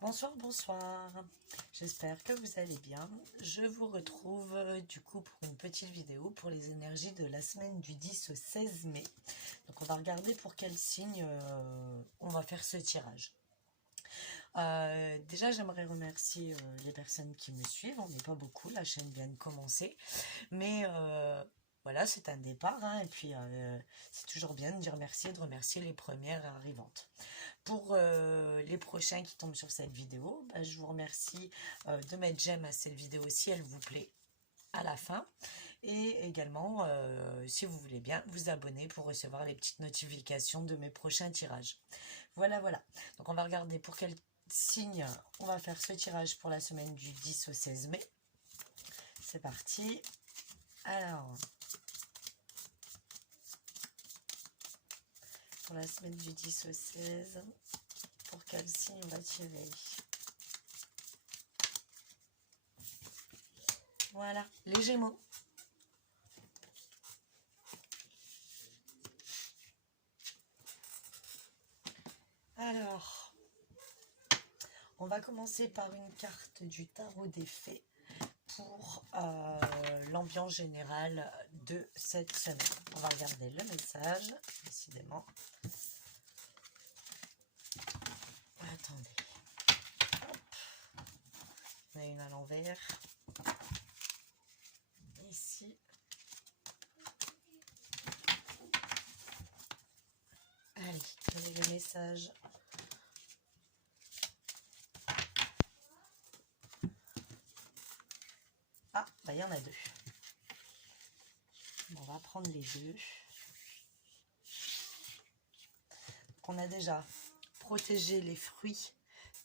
Bonsoir, bonsoir. J'espère que vous allez bien. Je vous retrouve du coup pour une petite vidéo pour les énergies de la semaine du 10 au 16 mai. Donc on va regarder pour quel signe on va faire ce tirage. Déjà j'aimerais remercier les personnes qui me suivent. On n'est pas beaucoup, la chaîne vient de commencer. Mais voilà, c'est un départ. Hein, et puis c'est toujours bien de dire merci et de remercier les premières arrivantes. Pour les prochains qui tombent sur cette vidéo, bah, je vous remercie de mettre j'aime à cette vidéo si elle vous plaît à la fin. Et également, si vous voulez bien, vous abonner pour recevoir les petites notifications de mes prochains tirages. Voilà, voilà. Donc on va regarder pour quel signe on va faire ce tirage pour la semaine du 10 au 16 mai. C'est parti. Alors, pour la semaine du 10 au 16, pour quel signe on va tirer? Voilà, les Gémeaux. Alors, on va commencer par une carte du tarot des fées pour l'ambiance générale de cette semaine. On va regarder le message, décidément. Attendez. Hop. On a une à l'envers. Ici. Allez, quel est le message? Ah, bah il y en a deux. Bon, on va prendre les deux. Donc, on a déjà protégé les fruits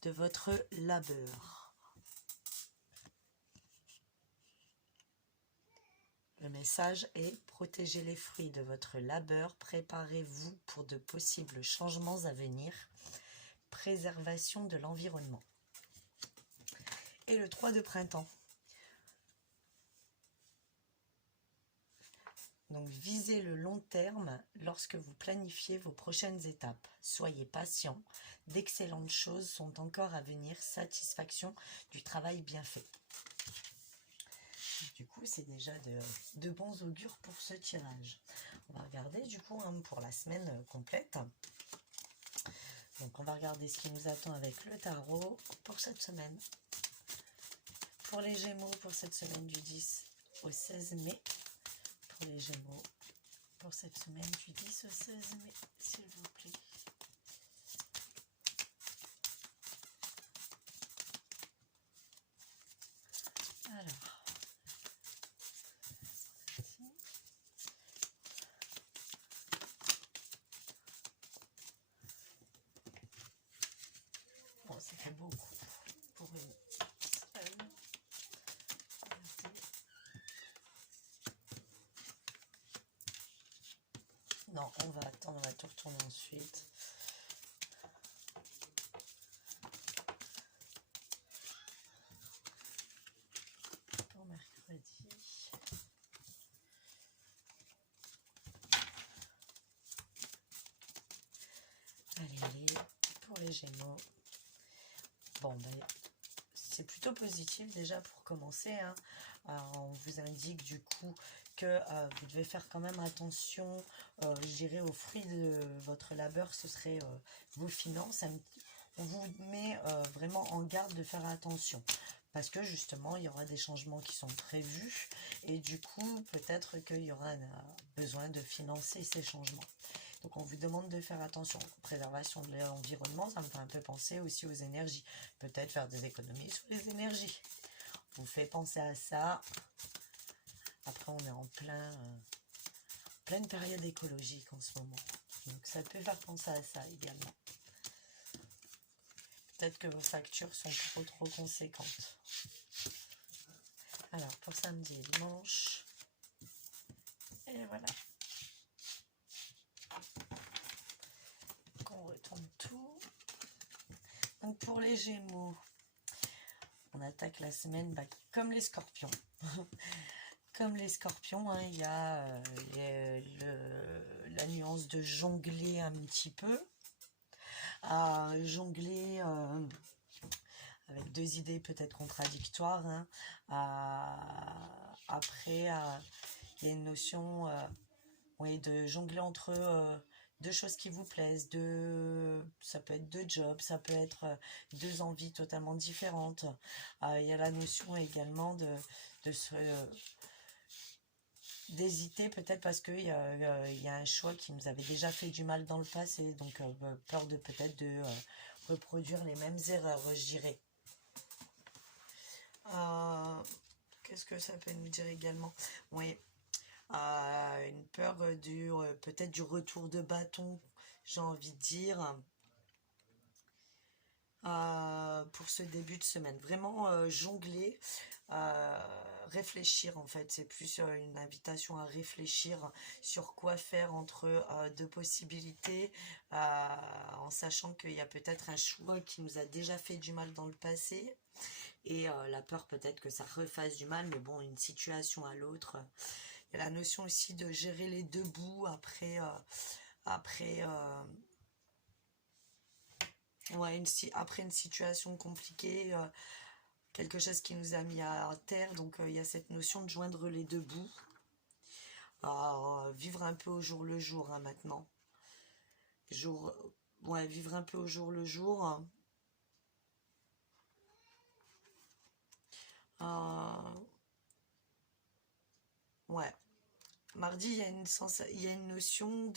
de votre labeur. Le message est « Protégez les fruits de votre labeur, préparez-vous pour de possibles changements à venir, préservation de l'environnement. » Et le 3 de printemps. Donc visez le long terme lorsque vous planifiez vos prochaines étapes. Soyez patient, d'excellentes choses sont encore à venir, satisfaction du travail bien fait. Du coup, c'est déjà de bons augures pour ce tirage. On va regarder du coup pour la semaine complète. Donc on va regarder ce qui nous attend avec le tarot pour cette semaine. Pour les Gémeaux, pour cette semaine du 10 au 16 mai. Pour les Gémeaux, pour cette semaine du 10 au 16 mai, s'il vous plaît. Alors. Bon, ça fait beaucoup pour une seule. Non, on va attendre, on va tout retourner ensuite. Pour mercredi. Allez, pour les Gémeaux. Bon, ben, c'est plutôt positif déjà pour commencer. Hein. On vous indique du coup que vous devez faire quand même attention, je dirais, aux fruits de votre labeur, ce serait vos finances. On vous met vraiment en garde de faire attention. Parce que justement, il y aura des changements qui sont prévus. Et du coup, peut-être qu'il y aura besoin de financer ces changements. Donc on vous demande de faire attention. Préservation de l'environnement, ça me fait un peu penser aussi aux énergies. Peut-être faire des économies sur les énergies. On vous fait penser à ça. Après on est en pleine période écologique en ce moment. Donc ça peut faire penser à ça également. Peut-être que vos factures sont trop conséquentes. Alors pour samedi et dimanche. Et voilà. On retourne tout. Donc pour les Gémeaux, on attaque la semaine comme les Scorpions. Comme les Scorpions, hein, il y a la nuance de jongler un petit peu. À jongler avec deux idées peut-être contradictoires, hein. Après, il y a une notion oui, de jongler entre deux choses qui vous plaisent, ça peut être deux jobs, ça peut être deux envies totalement différentes. Il y a la notion également de se d'hésiter peut-être parce qu'il y a un choix qui nous avait déjà fait du mal dans le passé, donc peur de peut-être de reproduire les mêmes erreurs, je dirais. Qu'est-ce que ça peut nous dire également? Oui, une peur peut-être du retour de bâton, j'ai envie de dire, pour ce début de semaine. Vraiment jongler, réfléchir en fait. C'est plus une invitation à réfléchir sur quoi faire entre deux possibilités, en sachant qu'il y a peut-être un choix qui nous a déjà fait du mal dans le passé. Et la peur peut-être que ça refasse du mal, mais bon, une situation à l'autre. Il y a la notion aussi de gérer les deux bouts après ouais, après une situation compliquée, quelque chose qui nous a mis à terre. Donc il y a cette notion de joindre les deux bouts. Vivre un peu au jour le jour, hein, maintenant. Ouais, vivre un peu au jour le jour. Ouais. Mardi, il y a une notion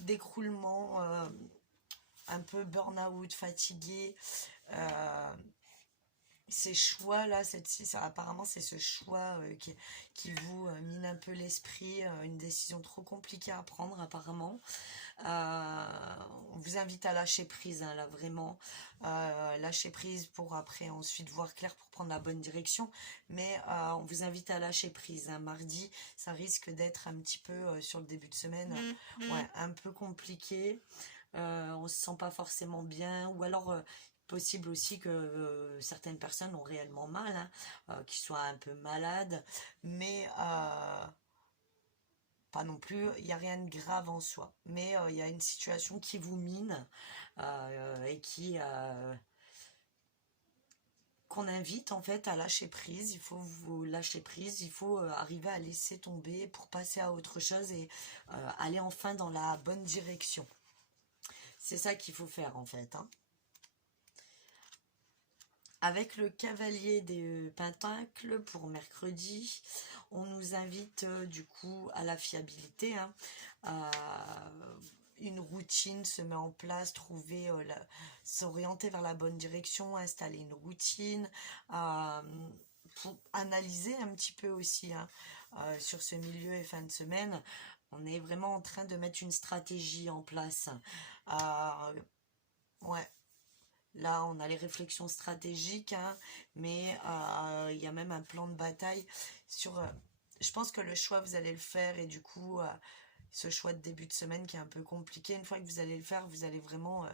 d'écroulement, un peu burn-out, fatigué. Ces choix là, apparemment c'est ce choix qui vous mine un peu l'esprit, une décision trop compliquée à prendre apparemment. On vous invite à lâcher prise, hein, là vraiment, lâcher prise pour après ensuite voir clair pour prendre la bonne direction, mais on vous invite à lâcher prise, hein. Mardi ça risque d'être un petit peu sur le début de semaine, ouais, un peu compliqué, on se sent pas forcément bien, ou alors possible aussi que certaines personnes ont réellement mal, hein, qu'ils soient un peu malades, mais pas non plus, il n'y a rien de grave en soi, mais il y a une situation qui vous mine, et qu'on invite en fait à lâcher prise. Il faut vous lâcher prise, il faut arriver à laisser tomber pour passer à autre chose et aller enfin dans la bonne direction. C'est ça qu'il faut faire en fait, hein. Avec le cavalier des pentacles pour mercredi, on nous invite du coup à la fiabilité, hein. Une routine se met en place, s'orienter vers la bonne direction, installer une routine, pour analyser un petit peu aussi, hein, sur ce milieu et fin de semaine. On est vraiment en train de mettre une stratégie en place. Ouais. Là, on a les réflexions stratégiques, hein, mais il y a même un plan de bataille sur... je pense que le choix, vous allez le faire, et du coup, ce choix de début de semaine qui est un peu compliqué, une fois que vous allez le faire, vous allez vraiment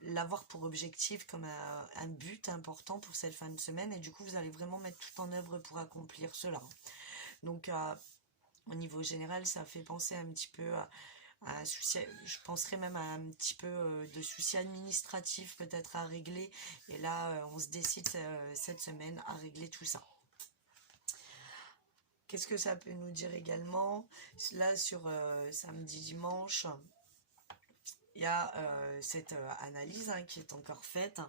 l'avoir pour objectif comme un but important pour cette fin de semaine, et du coup, vous allez vraiment mettre tout en œuvre pour accomplir cela. Donc, au niveau général, ça fait penser un petit peu à un souci, je penserais même à un petit peu de soucis administratifs peut-être à régler, et là on se décide cette semaine à régler tout ça. Qu'est-ce que ça peut nous dire également? Là sur samedi dimanche, il y a cette analyse, hein, qui est encore faite,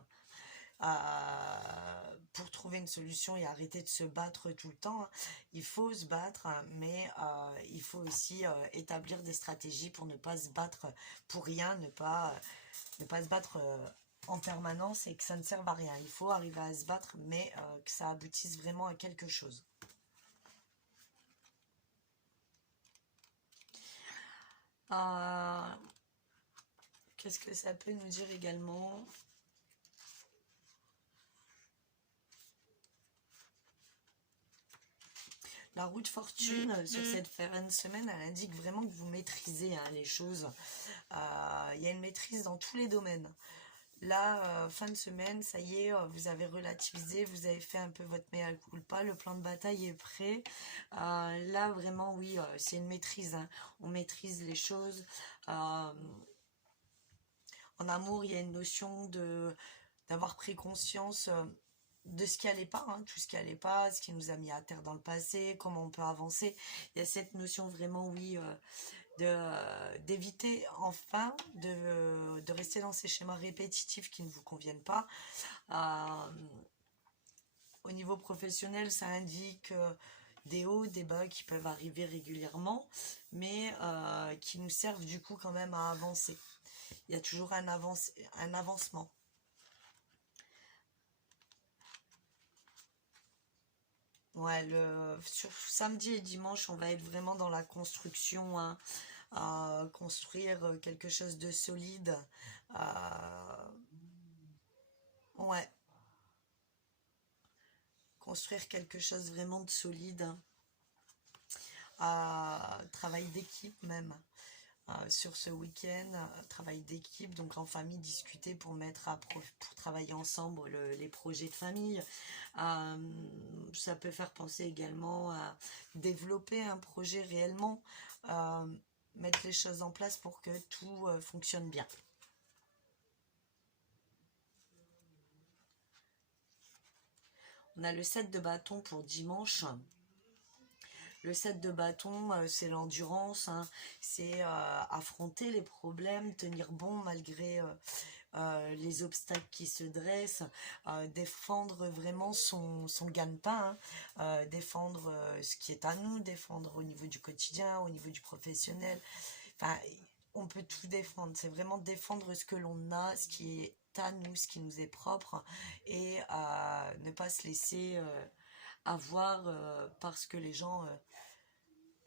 pour trouver une solution et arrêter de se battre tout le temps. Il faut se battre, mais il faut aussi établir des stratégies pour ne pas se battre pour rien, ne pas se battre en permanence et que ça ne serve à rien. Il faut arriver à se battre, mais que ça aboutisse vraiment à quelque chose. Qu'est-ce que ça peut nous dire également? La roue de fortune sur cette fin de semaine, elle indique vraiment que vous maîtrisez, hein, les choses. Il y a une maîtrise dans tous les domaines. Là, fin de semaine, ça y est, vous avez relativisé, vous avez fait un peu votre mea culpa, le plan de bataille est prêt. Là, vraiment, oui, c'est une maîtrise, hein. On maîtrise les choses. En amour, il y a une notion d'avoir pris conscience de ce qui allait pas, hein, tout ce qui allait pas, ce qui nous a mis à terre dans le passé, comment on peut avancer. Il y a cette notion vraiment, oui, d'éviter enfin de rester dans ces schémas répétitifs qui ne vous conviennent pas. Au niveau professionnel, ça indique des hauts, des bas qui peuvent arriver régulièrement, mais qui nous servent du coup quand même à avancer. Il y a toujours un avancement. Ouais, sur samedi et dimanche, on va être vraiment dans la construction, hein, à construire quelque chose de solide. Ouais, construire quelque chose vraiment de solide, hein, travail d'équipe même. Sur ce week-end, travail d'équipe, donc en famille, discuter pour pour travailler ensemble les projets de famille. Ça peut faire penser également à développer un projet réellement, mettre les choses en place pour que tout fonctionne bien. On a le 7 de bâton pour dimanche. Le 7 de bâton, c'est l'endurance, hein, c'est affronter les problèmes, tenir bon malgré les obstacles qui se dressent, défendre vraiment son gagne-pain, hein, défendre ce qui est à nous, défendre au niveau du quotidien, au niveau du professionnel. Enfin, on peut tout défendre, c'est vraiment défendre ce que l'on a, ce qui est à nous, ce qui nous est propre, et ne pas se laisser avoir parce que les gens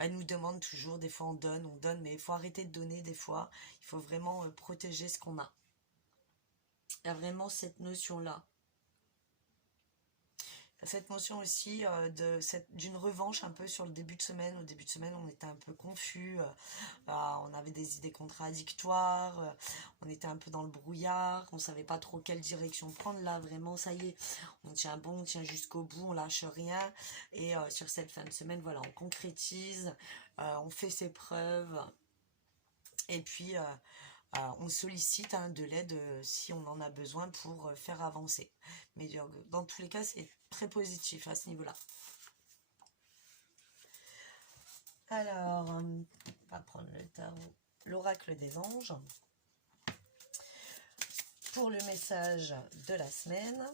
nous demandent toujours. Des fois on donne, mais il faut arrêter de donner des fois, il faut vraiment protéger ce qu'on a. Il y a vraiment cette notion-là. Cette notion aussi d'une revanche un peu sur le début de semaine. Au début de semaine, on était un peu confus, on avait des idées contradictoires, on était un peu dans le brouillard, on savait pas trop quelle direction prendre. Là, vraiment, ça y est, on tient bon, on tient jusqu'au bout, on lâche rien. Et sur cette fin de semaine, voilà, on concrétise, on fait ses preuves. Et puis, on sollicite de l'aide si on en a besoin pour faire avancer. Mais dans tous les cas, c'est très positif à ce niveau-là. Alors, on va prendre le tarot, l'oracle des anges. Pour le message de la semaine.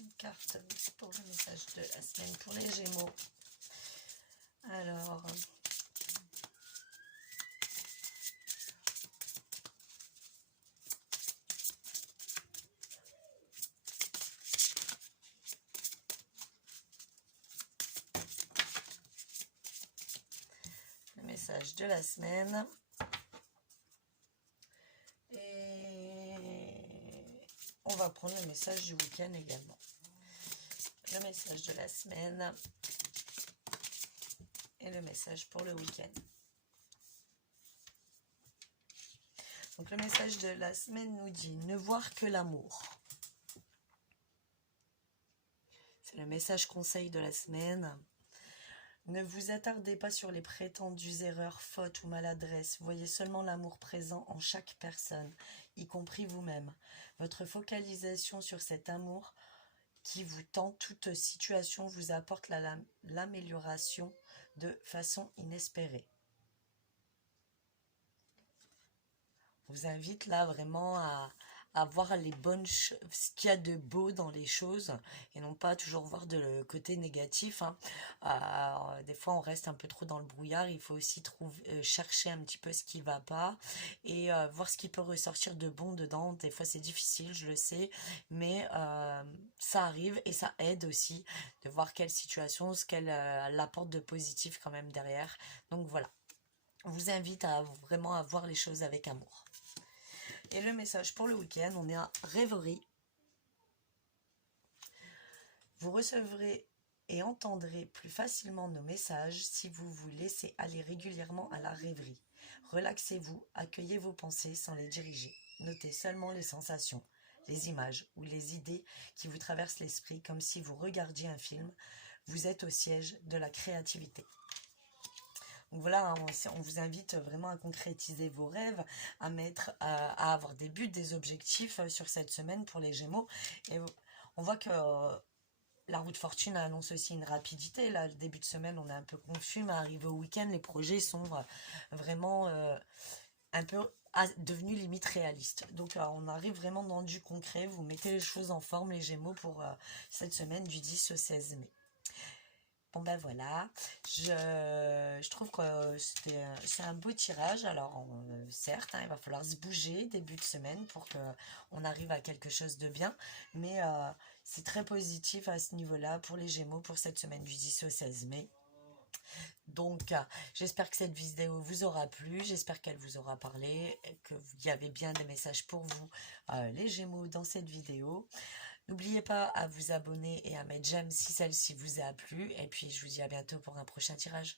Une carte pour le message de la semaine pour les Gémeaux. Alors, le message de la semaine. Et on va prendre le message du week-end également. Le message de la semaine et le message pour le week-end. Donc le message de la semaine nous dit « Ne voir que l'amour ». C'est le message conseil de la semaine. Ne vous attardez pas sur les prétendues erreurs, fautes ou maladresses. Voyez seulement l'amour présent en chaque personne, y compris vous-même. Votre focalisation sur cet amour qui vous tend toute situation vous apporte l'amélioration de façon inespérée. Je vous invite là vraiment à voir ce qu'il y a de beau dans les choses et non pas toujours voir le côté négatif, hein. Des fois on reste un peu trop dans le brouillard, il faut aussi chercher un petit peu ce qui va pas et voir ce qui peut ressortir de bon dedans. Des fois c'est difficile, je le sais, mais ça arrive et ça aide aussi de voir quelle situation, ce qu'elle apporte de positif quand même derrière. Donc voilà, on vous invite à vraiment voir les choses avec amour. Et le message pour le week-end, on est à rêverie. Vous recevrez et entendrez plus facilement nos messages si vous vous laissez aller régulièrement à la rêverie. Relaxez-vous, accueillez vos pensées sans les diriger. Notez seulement les sensations, les images ou les idées qui vous traversent l'esprit comme si vous regardiez un film. Vous êtes au siège de la créativité. Donc voilà, hein, on vous invite vraiment à concrétiser vos rêves, à mettre, à avoir des buts, des objectifs sur cette semaine pour les Gémeaux. Et on voit que la roue de fortune annonce aussi une rapidité. Là, le début de semaine, on est un peu confus, mais arrivé au week-end, les projets sont vraiment un peu devenus limite réalistes. Donc, on arrive vraiment dans du concret. Vous mettez les choses en forme, les Gémeaux, pour cette semaine du 10 au 16 mai. Bon ben voilà, je trouve que c'est un beau tirage. Alors certes, hein, il va falloir se bouger début de semaine pour que on arrive à quelque chose de bien, mais c'est très positif à ce niveau-là pour les Gémeaux pour cette semaine du 10 au 16 mai. Donc j'espère que cette vidéo vous aura plu, j'espère qu'elle vous aura parlé, qu'il y avait bien des messages pour vous les Gémeaux dans cette vidéo. N'oubliez pas à vous abonner et à mettre j'aime si celle-ci vous a plu. Et puis je vous dis à bientôt pour un prochain tirage.